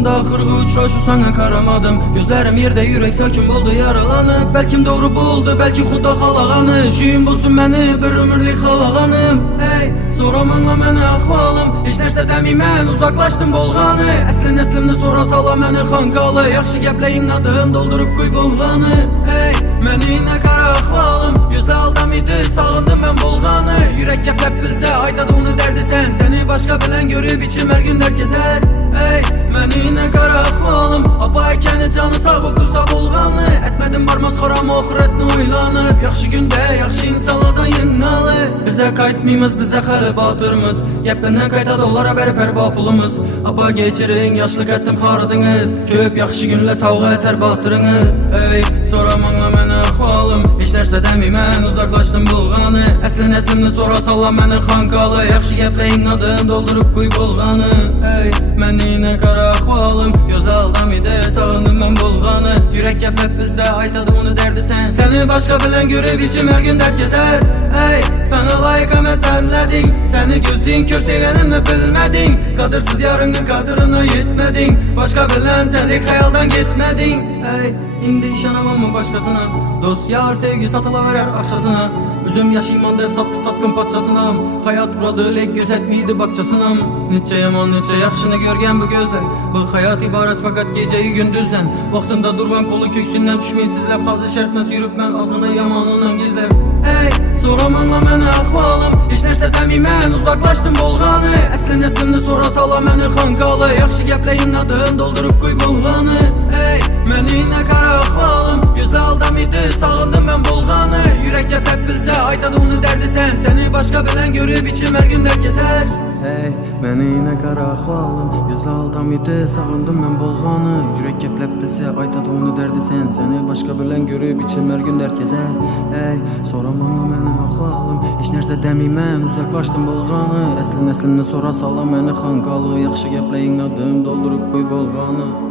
Yolumda xırğı uçraşı sana karamadım. Gözlerim yerde, yürek söküm oldu yaralanıp. Belkim doğru buldu, belki xuda xalağanı. Şiyin bulsun beni, bir ömürlük xalağanım. Hey, soramanla məni ahvalım. Hiç nerse demeymen, uzaklaştım bolğanı. Əslin əslimni sora sala məni xanqalı. Yaxşı gəpləyin adın, doldurup koy bolğanı. Hey, məni nə qara ahvalım. Gözlə aldam idi, sağındım mən bolğanı. Yürek gəpləp bilsə, aydadı onu dərdi sən. Səni başqa bilən görüb içim hər gün dərd gəzər. Hey, məni nə qara ahvalım. Apa ikəni canı sağ okursa bolğanı. Etmədim barmaz xoram oxirətni uylanır. Yaxşı gündə, yaxşı insanlardan yığnalı. Bizə qayıtmıyımız, bizə xəli batırmız. Gəpləndən qayda dolara bəri pərbapılımız. Apa geçirin, yaşlı qətdim xaradınız. Köp yaxşı günlə savğa ətər batırınız. Hey, soramanla mənə ahvalım. Heç nərsə demimən, uzaqlaşdım bolğanı. Əslin əslimni sora salla məni xanqalı. Yaxşı gəpləyin adın, doldurup koy bolğanı. Hey, məni nə qara ahvalım. Göz aldam idi, sağındım mən bolğanı. Yürek gəpləp bilsə, aydadı onu dərdi sən. Səni başqa bilən görüb içim hər gün dərd gəzər. Hey, sana layık əməz dələdin. Səni gözün kör sevənimlə bilmədin. Qadırsız yarının qadırına yetmədin. Başqa bilən sənlik xəyaldan getmədin. Hey, indi işanamam mı başqasına? Dost, yar, sevgi satıla verər aşasına. Üzüm yaşayman dev sattı satqın patçasınam. Hayat buradı lek göz etmiydi bakçasınam. Neçə yaman, neçə yaxşını görgən bu gözlər. Bu hayat ibaret fakat geceyi gündüzdən. Vaxtında durğan kolu köksündən düşmeyin sizləb. Xazı şərtməz yürüb mən azını yamanından gizləb. Hey, soramanla mənə ahvalım. Heç nərsə demimən, uzaqlaşdım bolğanı. Əslin əslimni sora sala məni xanqalı. Yaxşı gəpləyin adın, doldurup koy bolğanı. Hey, məni nə qara ahvalım. Gözlə aldam idi, sağındım mən bolğanı. Yürek gəpləp bilsə, aydadı onu dərdi sən. Səni başqa bilən görüb içim hər gün dərd gəzər. Hey, məni nə qara ahvalım. Gözlə aldam idi, sağındım mən bolğanı. Yürek gəpləp bilsə, aydadı onu dərdi sən. Səni başqa bilən görüb içim hər gün dərd gəzər. Hey, soramanla məni ahvalım. Heç nərsə demimən, uzaqlaşdım bolğanı. Əslin əslimni sora sala məni xanqalı. Yaxşı gəpləyin adın, doldurup koy bolğanı.